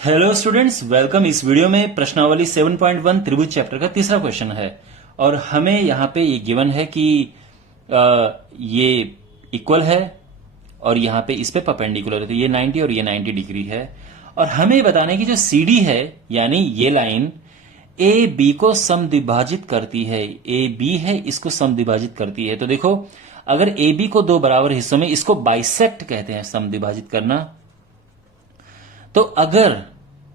Hello students, welcome. इस video में प्रश्नावली 7.1 त्रिभुज चैप्टर का तीसरा क्वेश्चन है और हमें यहाँ पे ये गिवन है कि ये इक्वल है और यहाँ पे इस पे परपेंडिकुलर है, तो ये 90 और ये 90 डिग्री है। और हमें बताने की जो CD है यानी ये लाइन ए बी को समद्विभाजित करती है, ए बी है इसको समद्विभाजित करती है। तो देखो, अगर ए बी को दो बराबर हिस्सों में, इसको बाइसेक्ट कहते हैं, समद्विभाजित करना। तो अगर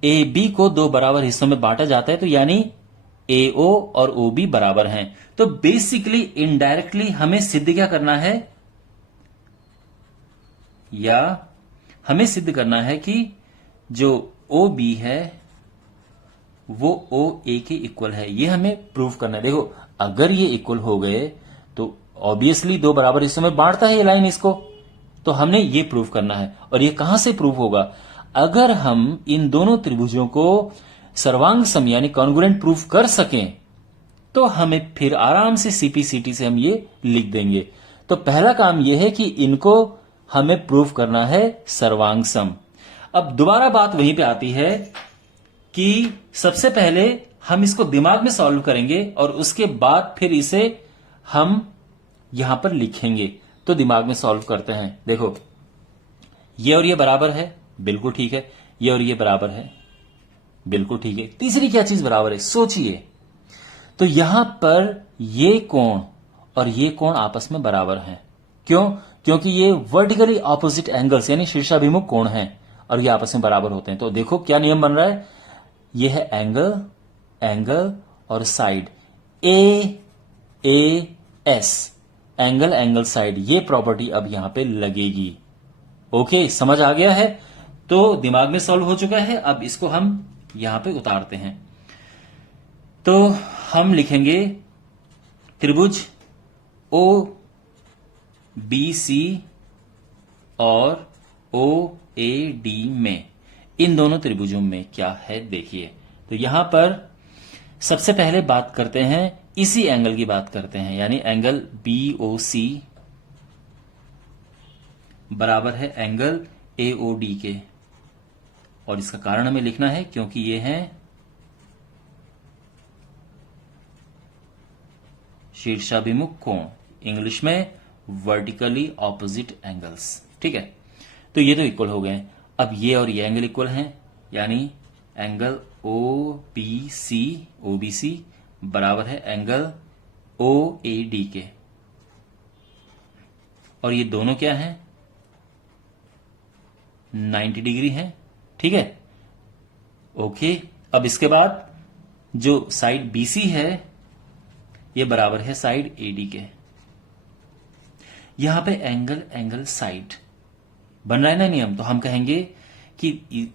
ए बी को दो बराबर हिस्सों में बांटा जाता है तो यानी ए ओ और ओ बी बराबर हैं। तो बेसिकली इनडायरेक्टली हमें सिद्ध क्या करना है, या हमें सिद्ध करना है कि जो ओ बी है वो ओ ए के इक्वल है। ये हमें प्रूव करना है। देखो, अगर ये इक्वल हो गए तो ऑब्वियसली दो बराबर हिस्सों में बांटता है ये लाइन इसको, तो हमने ये प्रूव करना है। और ये कहां से प्रूव होगा, अगर हम इन दोनों त्रिभुजों को सर्वांग सम यानी कॉन्ग्रुएंट प्रूव कर सकें तो हमें फिर आराम से सीपीसीटी से हम ये लिख देंगे। तो पहला काम यह है कि इनको हमें प्रूव करना है सर्वांग सम। अब दोबारा बात वहीं पे आती है कि सबसे पहले हम इसको दिमाग में सॉल्व करेंगे और उसके बाद फिर इसे हम यहां पर लिखेंगे। तो दिमाग में सॉल्व करते हैं। देखो, ये और ये बराबर है, बिल्कुल ठीक है। ये और ये बराबर है, बिल्कुल ठीक है। तीसरी क्या चीज बराबर है, सोचिए। तो यहां पर ये कोण और ये कोण आपस में बराबर हैं। क्यों? क्योंकि ये वर्टिकली ऑपोजिट एंगल्स यानी शीर्षाभिमुख कोण हैं और ये आपस में बराबर होते हैं। तो देखो क्या नियम बन रहा है, ये है एंगल, एंगल और side, A S, angle angle side. ये प्रॉपर्टी अब यहां पे लगेगी। ओके, समझ आ गया है? तो दिमाग में सॉल्व हो चुका है। अब इसको हम यहां पे उतारते हैं। तो हम लिखेंगे त्रिभुज ओ बी सी और ओ ए डी में, इन दोनों त्रिभुजों में क्या है देखिए। तो यहां पर सबसे पहले बात करते हैं, इसी एंगल की बात करते हैं, यानी एंगल बी ओ सी बराबर है एंगल ए ओ डी के। और इसका कारण हमें लिखना है क्योंकि ये हैं शीर्षाभिमुख कोण, इंग्लिश में वर्टिकली ऑपोजिट एंगल्स। ठीक है, तो ये तो इक्वल हो गए। अब ये और ये एंगल इक्वल हैं, यानी एंगल ओ बी सी बराबर है एंगल ओ ए डी के। और ये दोनों क्या हैं, 90 डिग्री हैं। ठीक है, ओके। अब इसके बाद जो साइड बीसी है ये बराबर है साइड एडी के। यहां पे एंगल एंगल साइड बन रहा है ना नियम, तो हम कहेंगे कि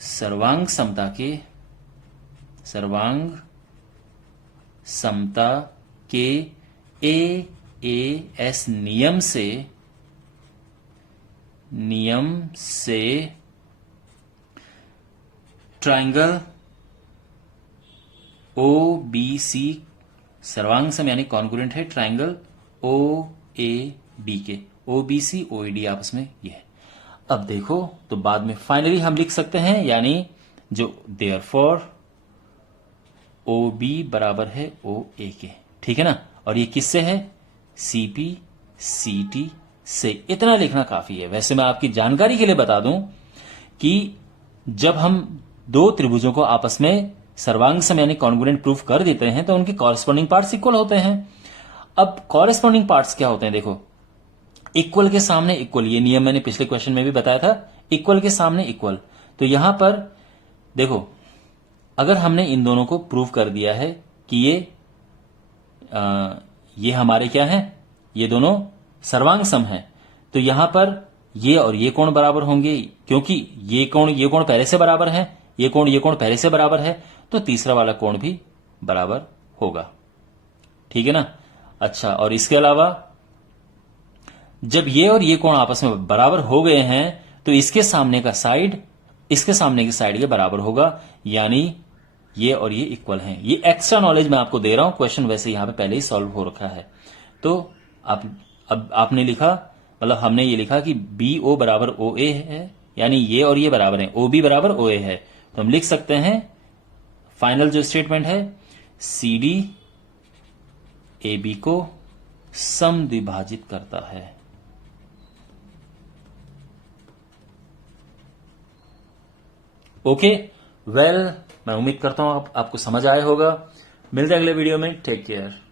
सर्वांग समता के ए एस नियम से ट्राइंगल ओ बी सी सर्वांग सम यानी कॉन्ग्रुएंट है ट्राइंगल ओ ए डी के। O B C O A D आपस में ये है। अब देखो, तो बाद में फाइनली हम लिख सकते हैं, यानी जो देयरफॉर ओ बी बराबर है ओ ए के। ठीक है ना? और ये किससे है, सीपी सी टी से। इतना लिखना काफी है। वैसे मैं आपकी जानकारी के लिए बता दूं कि जब हम दो त्रिभुजों को आपस में सर्वांग सम यानी कॉन्ग्रुएंट प्रूफ कर देते हैं तो उनके कॉरेस्पॉन्डिंग पार्ट्स इक्वल होते हैं। अब कॉरेस्पॉन्डिंग पार्ट्स क्या होते हैं, देखो, इक्वल के सामने इक्वल, ये नियम मैंने पिछले क्वेश्चन में भी बताया था, इक्वल के सामने इक्वल। तो यहां पर देखो, अगर हमने इन दोनों को प्रूव कर दिया है कि ये हमारे क्या हैं, ये दोनों सर्वांग सम हैं, तो यहां पर ये और ये कोण बराबर होंगे, क्योंकि ये कोण पहले से बराबर है, ये कोण पहले से बराबर है, तो तीसरा वाला कोण भी बराबर होगा। ठीक है ना? अच्छा, और इसके अलावा जब ये और ये कोण आपस में बराबर हो गए हैं तो इसके सामने का साइड इसके सामने की साइड के बराबर होगा, यानी ये और ये इक्वल हैं। ये एक्स्ट्रा नॉलेज मैं आपको दे रहा हूं, क्वेश्चन वैसे यहां पे पहले ही सॉल्व हो रखा है। तो अब आपने लिखा, मतलब हमने ये लिखा कि बी ओ बराबर ओ ए है, यानी ये और ये बराबर हैं, ओ बी बराबर ओ ए है, तो हम लिख सकते हैं फाइनल जो स्टेटमेंट है, सी डी ए बी को समद्विभाजित करता है। ओके, वेल मैं उम्मीद करता हूं आपको समझ आया होगा। मिलते हैं अगले वीडियो में, टेक केयर।